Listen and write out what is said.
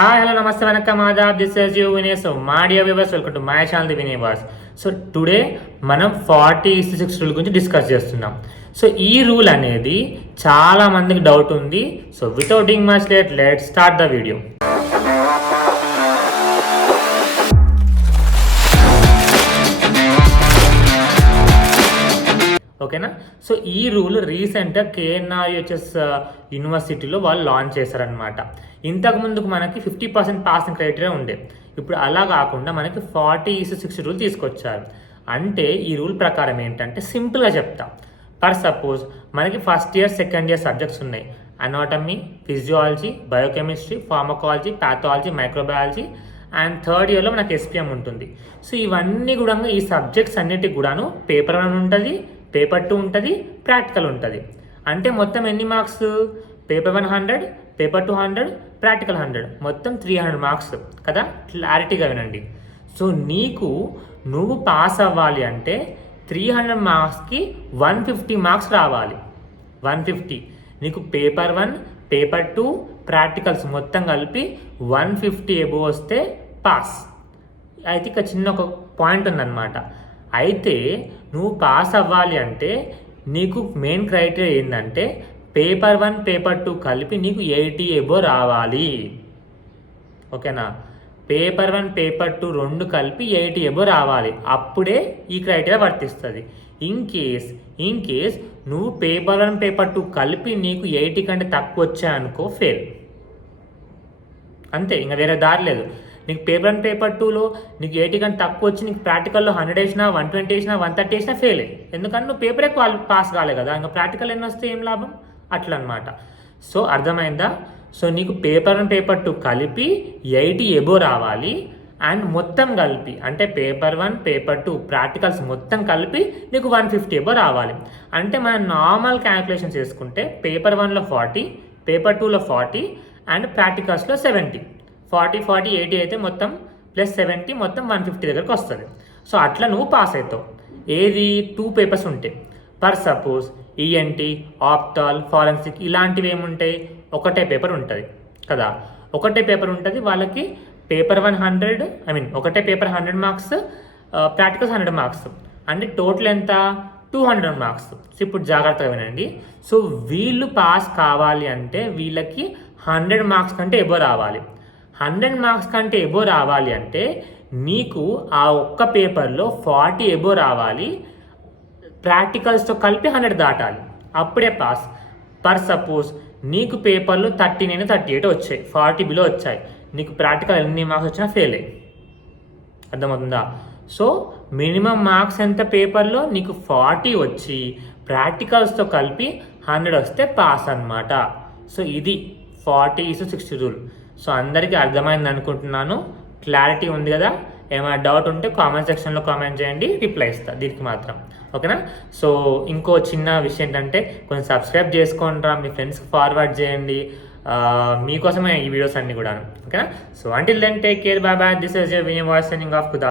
Hi, hello, namaste, vanakkam, adab. This is you, Vinay. So, my dear viewers, welcome to my channel, The Vinay Boss. So today మనం 40:6 rule గురించి discuss చేస్తున్నాం. So ఈ rule అనేది చాలా మందికి doubt ఉంది. So without doing much late, let's start the video. ఓకేనా. So ఈ రూల్ రీసెంట్గా కేఎన్ఆర్యుహెచ్ఎస్ యూనివర్సిటీలో వాళ్ళు లాంచ్ చేశారనమాట. ఇంతకుముందుకు మనకి 50% పాసింగ్ క్రైటీరియా ఉండే, ఇప్పుడు అలా కాకుండా మనకి 40:6 రూల్ తీసుకొచ్చారు. అంటే ఈ రూల్ ప్రకారం ఏంటంటే సింపుల్గా చెప్తా. ఫర్ సపోజ్ మనకి first year second year subjects ఉన్నాయి. Anatomy, physiology, biochemistry, pharmacology, pathology, microbiology and third ఇయర్లో మనకి ఎస్పిఎం ఉంటుంది. సో ఇవన్నీ కూడా ఈ సబ్జెక్ట్స్ అన్నిటికి కూడాను పేపర్ 1 ఉంటుంది, పేపర్ 2 ఉంటుంది, ప్రాక్టికల్ ఉంటుంది. అంటే మొత్తం ఎన్ని మార్క్స్? పేపర్ 1 100, పేపర్ 2 100, ప్రాక్టికల్ 100, మొత్తం 300 మార్క్స్ కదా. క్లారిటీగా వినండి. సో నువ్వు పాస్ అవ్వాలి అంటే 300 మార్క్స్కి 150 మార్క్స్ రావాలి. 150 నీకు పేపర్ 1, పేపర్ 2, ప్రాక్టికల్స్ మొత్తం కలిపి 150 ఎబో వస్తే పాస్. అయితే ఇక చిన్న ఒక పాయింట్ ఉందన్నమాట. అయితే నువ్వు పాస్ అవ్వాలి అంటే నీకు మెయిన్ క్రైటీరియా ఏంటంటే పేపర్ 1, పేపర్ 2 కలిపి నీకు 80 ఎబో రావాలి. ఓకేనా. పేపర్ 1, పేపర్ 2 రెండు కలిపి 80 ఎబో రావాలి. అప్పుడే ఈ క్రైటీరియా వర్తిస్తుంది. ఇన్ కేస్ నువ్వు పేపర్ 1, పేపర్ 2 కలిపి నీకు 80 కంటే తక్కువ వచ్చాయనుకో ఫెయిల్. అంతే, ఇంకా వేరే దారి లేదు. నీకు పేపర్ 1, పేపర్ 2లో నీకు 80 కంటే తక్కువ వచ్చి నీకు ప్రాక్టికల్లో 100 వేసినా, 120 వేసినా, 130 వేసినా ఫెయిల్. ఎందుకంటే నువ్వు పేపరే పాస్ కాలే కదా, ఇంకా ప్రాక్టికల్ ఎన్ని వస్తే ఏం లాభం, అట్లా అనమాట. సో అర్థమైందా. సో నీకు పేపర్ 1, పేపర్ 2 కలిపి 80 ఎబో రావాలి. అండ్ మొత్తం కలిపి అంటే పేపర్ 1, పేపర్ 2, ప్రాక్టికల్స్ మొత్తం కలిపి నీకు 150 ఎబో రావాలి. అంటే మనం నార్మల్ క్యాలిక్యులేషన్స్ చేసుకుంటే పేపర్ 1లో 40, పేపర్ 2లో 40 అండ్ ప్రాక్టికల్స్లో 70. 40, 80 అయితే మొత్తం ప్లస్ 70 మొత్తం 150 దగ్గరకు వస్తుంది. సో అట్లా నువ్వు పాస్ అవుతావు. ఏది 2 పేపర్స్ ఉంటాయి. ఫర్ సపోజ్ ఈఎన్టీ, ఆప్టాల్, ఫారెన్సిక్ ఇలాంటివి ఏముంటాయి, ఒకటే పేపర్ ఉంటుంది కదా. ఒకటే పేపర్ ఉంటుంది వాళ్ళకి. పేపర్ 100, ఒకటే పేపర్ 100 మార్క్స్, ప్రాక్టికల్స్ 100 మార్క్స్, అంటే టోటల్ ఎంత 200 మార్క్స్. సో ఇప్పుడు జాగ్రత్తగా వినండి. సో వీళ్ళు పాస్ కావాలి అంటే వీళ్ళకి 100 మార్క్స్ కంటే ఎబో రావాలి. 100 మార్క్స్ కంటే ఎబో రావాలి అంటే నీకు ఆ ఒక్క పేపర్లో 40 ఎబో రావాలి. ప్రాక్టికల్స్తో కలిపి 100 దాటాలి, అప్పుడే పాస్. పర్ సపోజ్ నీకు పేపర్లో 39, 38 వచ్చాయి, 40 బిలో వచ్చాయి, నీకు ప్రాక్టికల్ ఎన్ని మార్క్స్ వచ్చినా ఫెయిల్ అయ్యి. అర్థమవుతుందా. సో మినిమం మార్క్స్ ఎంత పేపర్లో, నీకు 40 వచ్చి ప్రాక్టికల్స్తో కలిపి 100 వస్తే పాస్ అనమాట. సో ఇది 40:60 రూల్. సో అందరికీ అర్థమైంది అనుకుంటున్నాను. క్లారిటీ ఉంది కదా. ఏమైనా డౌట్ ఉంటే కామెంట్ సెక్షన్లో కామెంట్ చేయండి, రిప్లై ఇస్తా దీనికి మాత్రం. ఓకేనా. సో ఇంకో చిన్న విషయం ఏంటంటే కొంచెం సబ్స్క్రైబ్ చేసుకోండి, మీ ఫ్రెండ్స్కి ఫార్వర్డ్ చేయండి. మీకోసమే ఈ వీడియోస్ అన్నీ కూడా. ఓకేనా. So until then take care, bye bye. This is your Vinay voice signing off. Khuda.